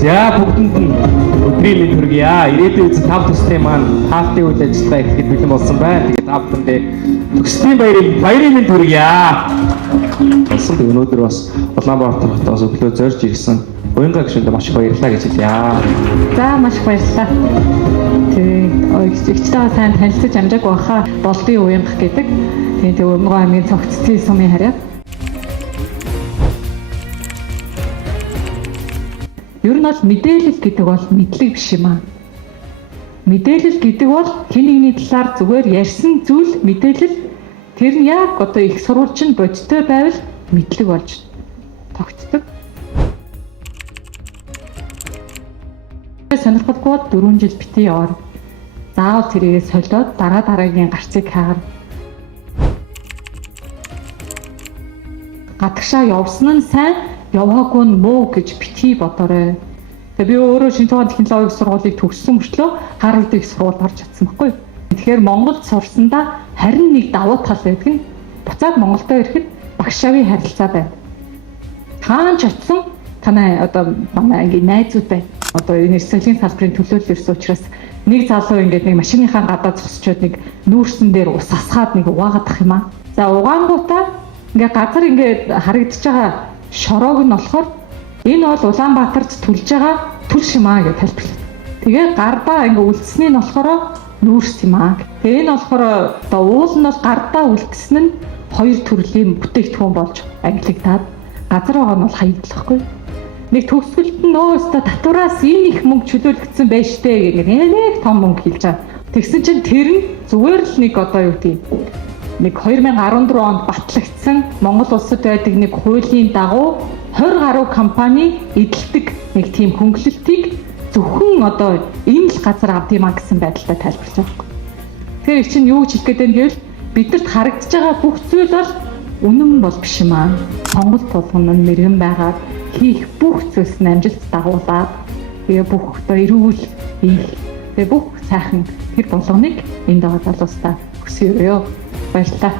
За бүгдэнд нь өдрийн мэнд хүргье. Ирээдүйн эзэн тав төслийн маань таалтын үйл ажиллагаа ихэд бэлэн болсон байна. Тэгээд та бүхэндээ төслийн баярын мэнд хүргье. Сонд өнөөдөр бас Улаанбаатар хотоос өглөө зорж ирсэн Уянга гишүүдэд маш их баярлалаа гэж хэлье. За маш их баярлалаа. Тэгээд ихтэй сайн танилцаж амжааг байхаа болдын Уянга гэдэг. Тэгээд Уянга аймгийн цогцлын сумын харьяа. Ер нь бол мэдээлэл гэдэг бол мэдлэг биш юм аа. Мэдээлэл гэдэг бол хэн нэгний талаар зүгээр ярьсан зүйл мэдээлэл тэр нь яг одоо их сурвалжинд бодиттой байвал мэдлэг болж тогтдог. Сонирхолгүй бол 4 жил битгий яваар. Заавал тэрийгээ солиод дараагийн гарцыг хаагаар. Гадагшаа явсан нь сайн, яваагүй нь муу гэж битгий бодоорой. Тэгээ би өөрөө шинэ тухайн технологийн сургуулийг төгссөн мөртлөө Харвард их сургуульд орж чадсан байхгүй. Тэгэхээр Монголд сурсандаа харин нэг давуу тал байдаг нь буцаад Монголдо ирэхэд багшаавын харилцаа байна. Таан ч очсон танай одоо манай ангийн найзууд байна. Одоо энэ социалын салбарын төлөөлөл ирсэн учраас нэг залуу ингээд нэг машиныхаа гадаа зогсчоод нэг нүүрсэн дээр ус асгаад нэг угаагаадах юм аа. За угаангуудаа ингээд газар ингээд харагдаж байгаа шороог нь болохоор энэ бол Улаанбаатарт түлж байгаа түл шимаа гэж тайлбарлав. Тэгээ гардаа ингээд үлдсэний нь болохоор нүүрс юм аа. Тэгээ энэ болохоор одоо уул нь бол гардаа үлдсэн нь хоёр төрлийн бүтээгдэхүүн болж ангилагдаад газар байгаа нь бол хаягдлахгүй. Нэг төгсгөлт нь өөстө татвараас энэ их мөнгө чөлөөлөгдсөн байж тээ гэх нэг том мөнгө хэлж байгаа. Тэгсэн чинь тэр нь зүгээр л нэг одоо юу гэдэг нэг 2014 онд батлагдсан Монгол улсад байдаг нэг хуулийн дагуу 20 гаруй компани эдэлдэг нэг тийм хөнгөлөлтийг зөвхөн одоо энэ л газар авд юмаа гэсэн байдалтай тайлбарлаж байгаа. Тэгэхээр чинь юу гэж хэлэх гээд байна гэвэл бидэрт харагдаж байгаа бүх зүйл бол үнэн бол биш юм аа. Сонгол тулгын нь мэрэгэн байгаад хийх бүх зүйлс нь амжилт дагуулаад тэгээ бүх одоо эрүүл хийх тэгээ бүх сайхан тэр болгоныг энд байгаа залуустаа хүсье ёо. Баярлалаа.